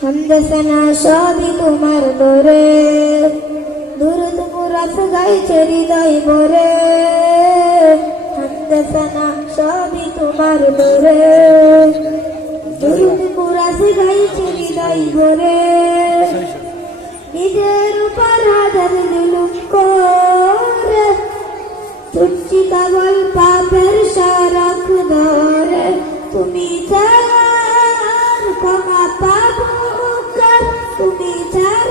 হামদসানা সবই তোমার দরে, দুরুদ মুরাদ গাইছে হৃদয় ভরে। হামদসানা সবই তোমার দরে, দুরুদ মুরাদ গাইছে হৃদয় ভরে। নিজের উপর আদর জুলুম করে, তুচ্ছি কেবল পাপের সড়ক ধরে। তুমি যার ক্ষমা পাবো কার, তুমি যার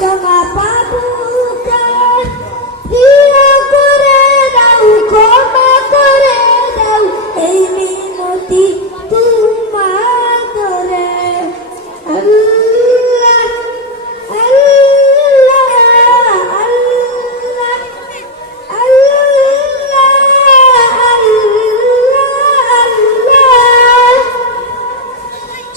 ক্ষমা পাবো কার। প্রিয় করে দাও, ক্ষমা করে দাও, এই মিনতি তোমার করে। আল্লাহ আল্লাহ আল্লাহ আল্লাহ আল্লাহ।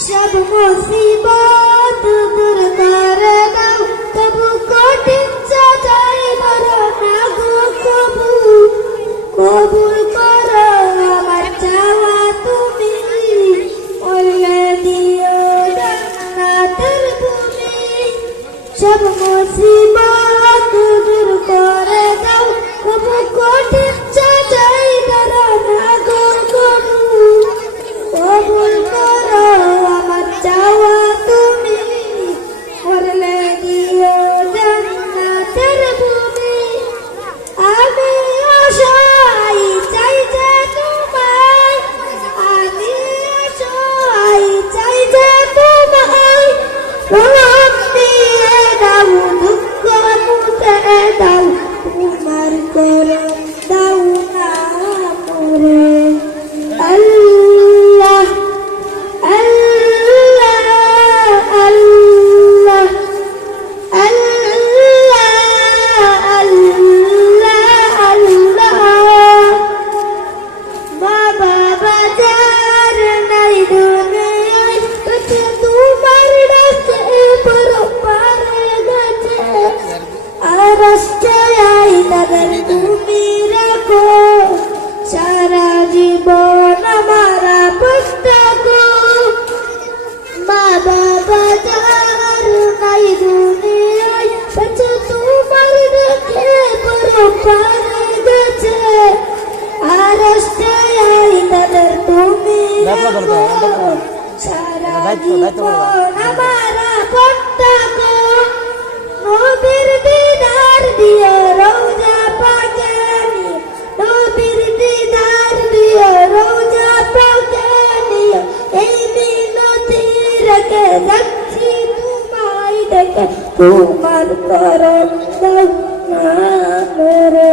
সব মুসিবত দূর করে দাও, তবু কঠিন যাচাই করো না গো কবুল। কবুল করো আমার চাওয়া তুমি, বলে দিও জান্নাতের ভূমি। সব মুসিবত দূর করে দাও, তবু কঠিন যাচাই করো না গো কবুল। কবুল করো আমার চাওয়া তুমি, বলে দিও জান্নাতের ভূমি। আমি অসহায় চাই যে তোমায়, আমি অসহায় চাই যে তোমায়। রহম দিয়ে দাও, দুঃখ মুছে দাও, তোমার করম দাও না মোরে। আল্লাহ আল্লাহ আল্লাহ আল্লাহ আল্লাহ আল্লাহ। মা বাবা যার নাই দুনিয়ায়, কাছে তোমার ডাকে বড় পারে গেছে। আর আশ্রয় তাদের তুমি রাখো, সারা জীবন আমার পুস্তকো। মা বাবা যার নাই দুনিয়ায়, কাছে তোমার ডাকে বড় পারে গেছে। আর আশ্রয় তাদের তুমি রাখো, সারা জীবন আমার পুস্তকো। নবীর দিদার দিও রওজা পাকে নিও, নবীর দিদার দিও রওজা পাকে নিও। এই মিনতি রেখে যাচ্ছি তোমায় ডেকে, তোমার করম দাও না মোরে।